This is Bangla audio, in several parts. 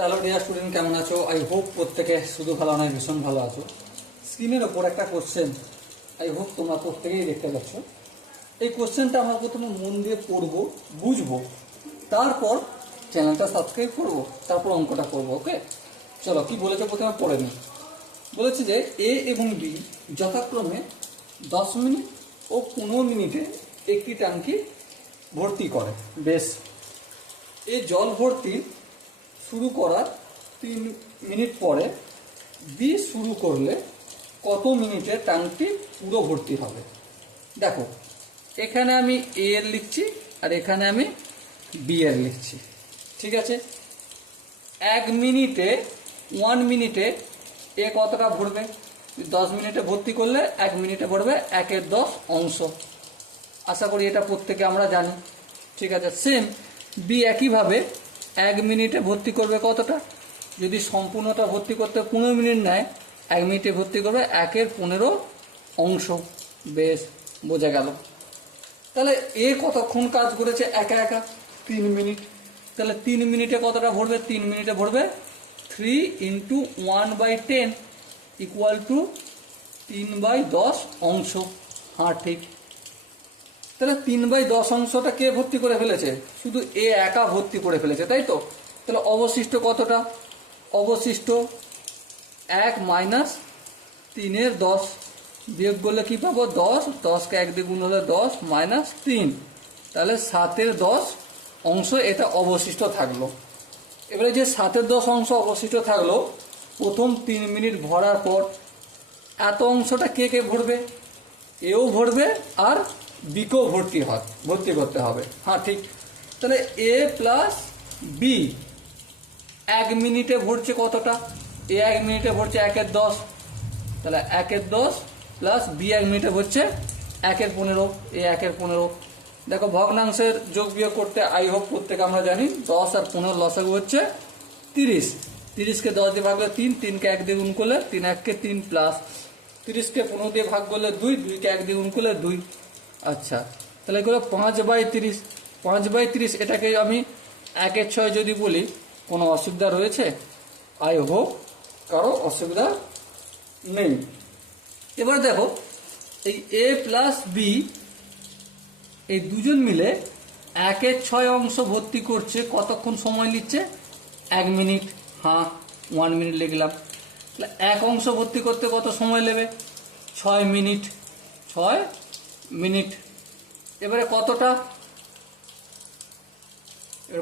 হ্যালো ডিয়ার স্টুডেন্ট, কেমন আছো? আই হোপ প্রত্যেকে শুধু ভালো নয়, ভীষণ ভালো আছো। স্ক্রিনের ওপর একটা কোশ্চেন, আই হোপ তোমরা প্রত্যেকেই দেখতে পাচ্ছ। এই কোশ্চেনটা আমরা প্রথমে মন দিয়ে পড়বো, বুঝবো, তারপর চ্যানেলটা সাবস্ক্রাইব করবো, তারপর অঙ্কটা করবো। ওকে, চলো কি বলেছে প্রথমে পড়ে নিই। বলেছে যে এ এবং বি যথাক্রমে 10 মিনিট ও 15 মিনিটে একটি ট্যাঙ্কি ভর্তি করে। বেশ, এই জল ভর্তি শুরু করার 3 মিনিট পরে বি শুরু করলে কত মিনিটে ট্যাঙ্কটি পুরো ভর্তি হবে? দেখো, এখানে আমি এ এর লিখছি আর এখানে আমি বি এর লিখছি। ঠিক আছে, 1 মিনিটে এ কতটা ভরবে? 10 মিনিটে ভর্তি করলে 1 মিনিটে ভরবে 1/10 অংশ। আশা করি এটা প্রত্যেকে আমরা জানি। ঠিক আছে, সেম বি একইভাবে 1 মিনিটে ভর্তি করবে কতটা? যদি সম্পূর্ণটা ভর্তি করতে 15 মিনিট নেয়, 1 মিনিটে ভর্তি করবে 1/15 অংশ। বেশ, বোঝা গেল। তাহলে এ কতক্ষণ কাজ করেছে একা একা? 3 মিনিট। তাহলে 3 মিনিটে কতটা ভরবে? 3 মিনিটে ভরবে 3 × 1/10 ইকুয়াল টু 3/10 অংশ। হ্যাঁ, ঠিক। তাহলে 3/10 অংশটা কে ভর্তি করে ফেলেছে? শুধু এ একা ভর্তি করে ফেলেছে, তাই তো? তাহলে অবশিষ্ট কতটা? অবশিষ্ট 1 - 3/10 বিয়োগ করলে কি পাবো? 10। 10কে 1 দিয়ে গুণ হলে 10 - 3, তাহলে 7/10 অংশ এটা অবশিষ্ট থাকলো। এবারে যে 7/10 অংশ অবশিষ্ট থাকলো, প্রথম 3 মিনিট ভরার পর এত অংশটা কে কে ভরবে? এও ভরবে আর বিকেও ভর্তি করতে হবে। হ্যাঁ, ঠিক। তাহলে এ প্লাস বি 1 মিনিটে ভরছে কতটা? এ 1 মিনিটে ভরছে 1/10, তাহলে 1/10 প্লাস বি 1 মিনিটে ভরছে 1/15, এ 1/15। দেখো, ভগ্নাংশের যোগ বিয়োগ করতে আই হোপ প্রত্যেকে আমরা জানি 10 আর 15 লসাগু হচ্ছে 30। 30কে 10 দিয়ে ভাগ করলে 3, 3কে 1 দিয়ে গুণ করলে 3 × 1 = 3 প্লাস 30কে 15 দিয়ে ভাগ করলে 2, 2কে 1 দিয়ে গুণ করলে 2। আচ্ছা, তাহলে এগুলো 5/30। 5/30 এটাকে আমি 1/6 যদি বলি, কোনো অসুবিধা রয়েছে? আই হোপ কারো অসুবিধা নেই। এবার দেখো, এই এ প্লাস বি এই দুজন মিলে 1/6 অংশ ভর্তি করছে। কতক্ষণ সময় নিচ্ছে? 1 মিনিট। হ্যাঁ, 1 মিনিট লিখলাম। তাহলে 1 অংশ ভর্তি করতে কত সময় নেবে? 6 মিনিট। 6 মিনিট। এবারে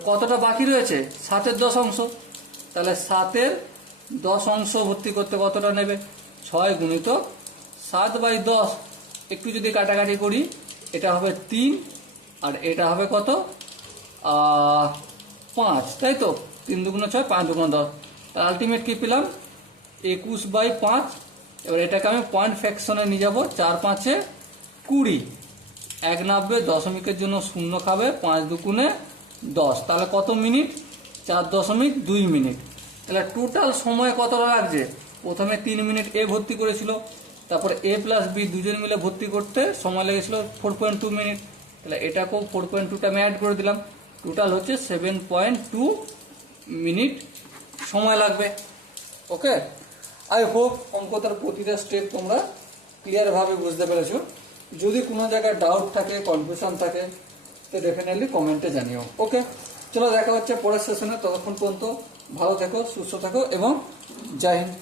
কতটা বাকি রয়েছে? 7/10 অংশ। তাহলে 7/10 অংশ ভর্তি করতে কতটা নেবে? 6 × 7/10। একটু যদি কাটাকাটি করি, এটা হবে 3 আর এটা হবে কত? 5, তাই তো? 3 × 2 = 6, 5 × 2 = 10। আলটিমেট কি পেলাম? 21/5। এবার এটাকে আমি পয়েন্ট ফ্র্যাকশনে নিয়ে যাবো। 4 × 5 = 20। 1/90 দশমিকের জন্য 0 খাবে, 5 × 2 = 10। তাহলে কত মিনিট? 4.2 মিনিট। তাহলে টোটাল সময় কতটা লাগছে? প্রথমে 3 মিনিট এ ভর্তি করেছিল, তারপরে এ প্লাস বি দুজন মিলে ভর্তি করতে সময় লেগেছিল 4.2 মিনিট। তাহলে এটাকেও 4.2টা আমি অ্যাড করে দিলাম। টোটাল হচ্ছে 7.2 মিনিট সময় লাগবে। ওকে, আই হোপ অঙ্কটার প্রতিটা স্টেপ তোমরা ক্লিয়ারভাবে বুঝতে পেরেছো। যদি কোনো জায়গায় ডাউট থাকে, কনফিউশন থাকে, তো ডেফিনেটলি কমেন্টে জানিও। ওকে, চলো দেখা হচ্ছে পরের সেশনে। ততক্ষণ পর্যন্ত ভালো থেকো, সুস্থ থাকো এবং জয় হিন্দ।